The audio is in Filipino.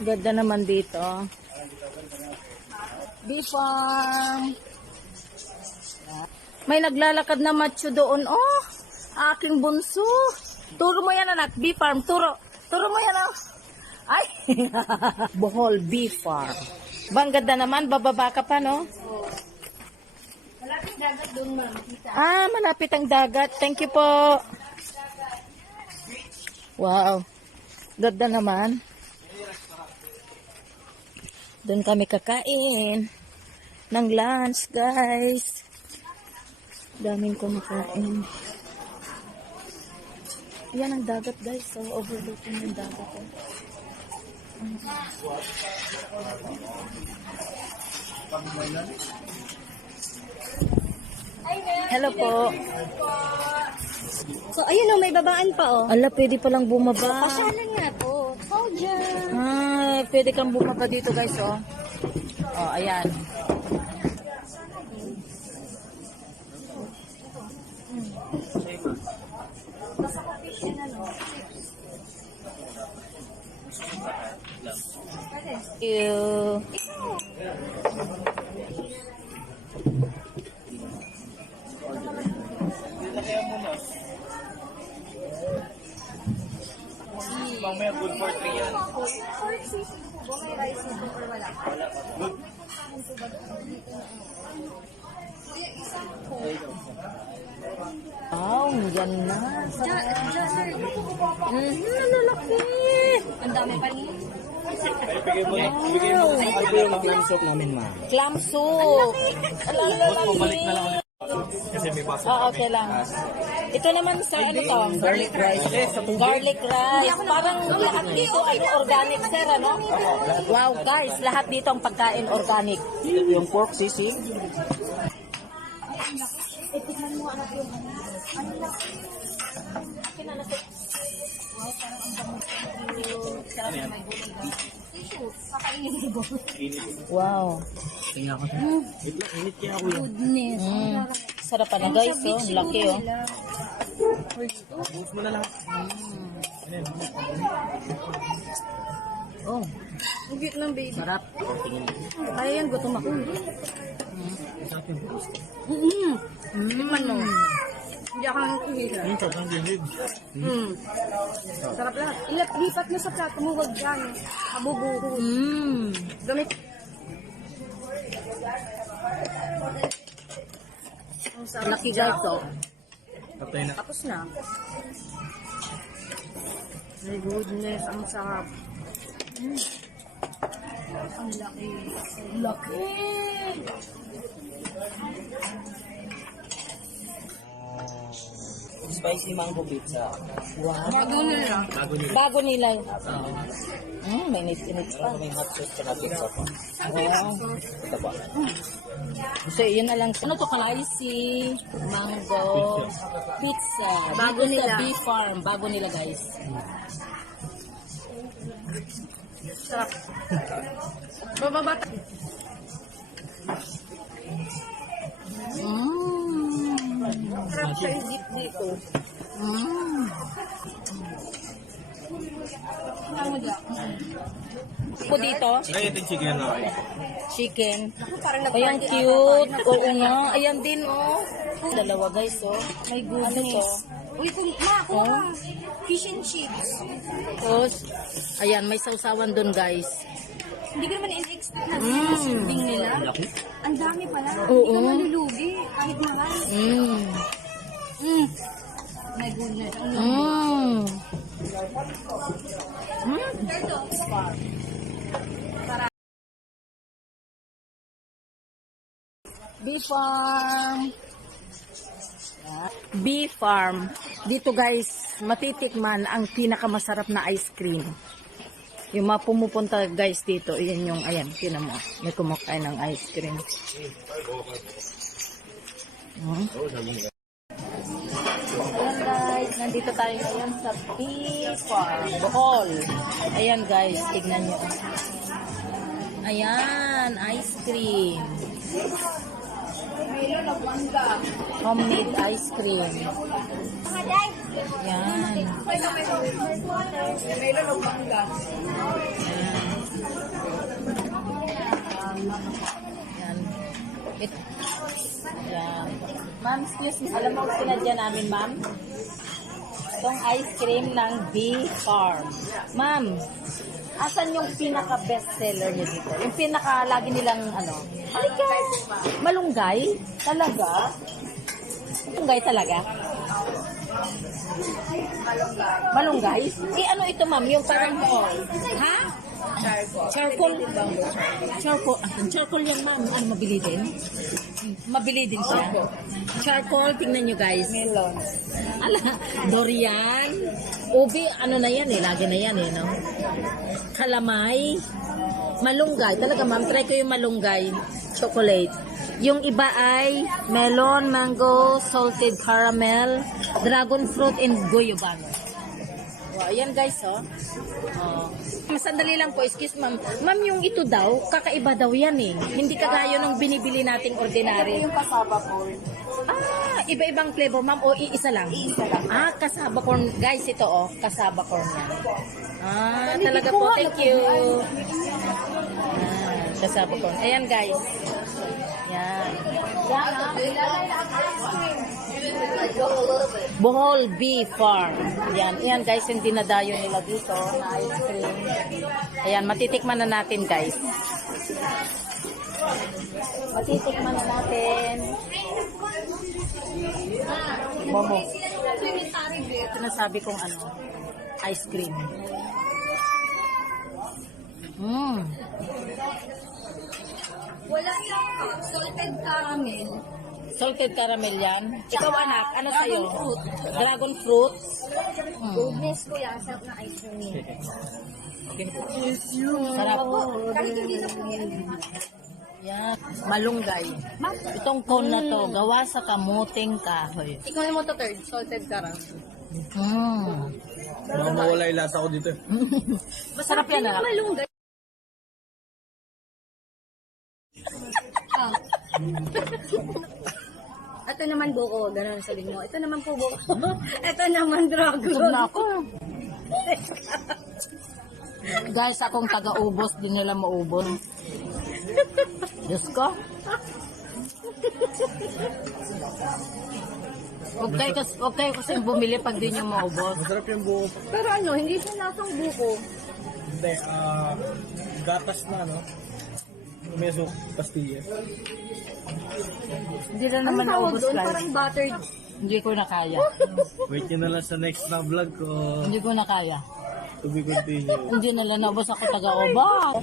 Ganda naman dito. Bee farm. May naglalakad na macho doon. Oh, aking bunso. Turo mo yan, anak. Bee farm. Turo mo yan, oh. Ay. Bohol Bee farm. Bang ganda naman. Bababa ka pa, no? Malapit dagat doon, ma'am. Ah, malapit ang dagat. Thank you po. Wow. Ganda naman. Doon kami kakain ng lunch, guys. Daming kumakain. Yan ang dagat, guys. So, overlooking yung dagat. Hello po. So, ayun o, may babaan pa o. Ala, pwede palang bumaba. Pasyalan nga po. Soldier. Ah, pwede kang bumaba dito, guys, oh. Oh, ayan. Thank you. Mamaya good for 3 yan. Wow, yan na. Lalaki. Ang dami pa rin. Ibigay mo yung clam soup namin, ma'am. Clam soup. Bumalik na lang ulit. Kasi may baso Okay lang. Ito naman sa ano to? garlic rice. Garlic rice. Parang lahat dito ano organic, sir, ano? Wow, guys, lahat dito ang pagkain organic. Yung pork sisig. Wow. Tingnan ko. Init kaya ako yan. Goodness. Sarap pa na, guys, oh. Laki, oh. Move mo na lang. Oh, Ang cute ng baby. sarap. Kaya yan, gutom ako. Tikman mo. Hindi ako nang kuhira. Yung sobrang dinig. Sarap lahat. Lipat mo sa plato mo, wag yan. Kabuburo. Gamit. Ang sarap. Laki, guys, oh. Patay na. Tapos na. My goodness, ang sarap. Ang laki. Laki. Spicy mango pizza. Wow. Bago nila. Bago nila. May init-init pa. May hot sauce tsaka pizza pa. Wow. Ito ba? So, yun na lang. Ano to, kalaisi, mango, pizza. Bago Dito nila. Sa Bee farm. Bago nila, guys. Sarap. Bababa. Sarap sa isip dito. Ano dyan? Po dito, Ay, ito chicken na. chicken. Parang Ayan, cute. Oo nga. Ayan din, oh. Dalawa, guys, oh. My Ano goodness. to? Uy, kuha. Fish and chips. Tapos, ayan, may sausawan doon, guys. Hindi ko naman in-expect na sa serving nila. Ang dami pala. Oo. Hindi ka malulugi. Kahit mahal. My goodness. Ang laki. Bee farm. Bee farm. Dito, guys, matitikman ang pinakamasarap na ice cream. Yung mga pumupunta, guys, dito, yan yung, ayan, tinan mo, may kumakain ng ice cream. Ayan, guys, nandito tayo ngayon sa Bee farm, Bohol. Ayan, guys, tignan nyo. Ayan, ice cream. Homemade ice cream. Yan. Yan. Ma'am, excuse me. Alam mo, sinadya namin, ma'am? Itong ice cream ng Bee Farm. Ma'am, asan yung pinaka-best seller niyo dito? Yung pinaka-lagi nilang, ano? Halika! Malunggay? Talaga? Malunggay talaga? Malunggay? Eh, ano ito, ma'am? Yung parang, ha? Charcoal. Charcoal. Charcoal yung ma'am. Ano, mabili din? Mabili din siya. Charcoal, tingnan nyo guys. Melon. Ala, durian. Ubi, ano na yan eh. Lagi na yan eh, no? Kalamay. Malunggay. Talaga ma'am, try ko yung malunggay. Chocolate. Yung iba ay melon, mango, salted caramel, dragon fruit, and goyabano. Wow, ayan guys, oh. Sandali lang po, excuse ma'am. Ma'am, yung ito daw, kakaiba daw yan eh. Hindi kagaya ng binibili nating ordinary. Yung kasaba ko. Ah, iba-ibang flavor, ma'am, o isa lang? Isa lang. Ah, kasaba corn. Guys, ito oh, kasaba corn yan. Ah, talaga po, thank you. Ah, kasaba corn. Ayan guys. Yan. Bohol Bee Farm. Yan. Yan guys, yung dinadayo nila dito na ice cream. Ayan, matitikman na natin guys. Matitikman na natin. Momo. Ito na sabi kong ano, ice cream. Wala yung salted caramel. Salted caramel yan. Ikaw anak, ano sa'yo? Dragon fruit. Goodness ko yan. Sarap na ice cream. Sarap. Kahit hindi na po yan. Yan. Malunggay. Itong cone na to, gawa sa kamuting kahoy. Ikaw mo to third. Salted caramel. Baka mawala yung lasa ko dito. Masarap yan anak. Malunggay. Ito naman buko, ganun sabihin mo. Ito naman po buko. Ito naman dragon. Gutom na ako. Guys, akong taga-ubos, di nila maubos. Diyos ko. Huwag kayo kasi bumili pag di nyo maubos. Masarap yung buo. Pero ano, hindi siya lasang buko. Hindi, gatas na, no? Meso, pastillas. Hindi na Ano naman tawag naubos doon? guys. Parang buttered. Hindi ko na kaya. Wait nyo na lang sa next na vlog ko. Hindi ko na kaya. To be continued. Hindi na lang naubos ako taga-ubos.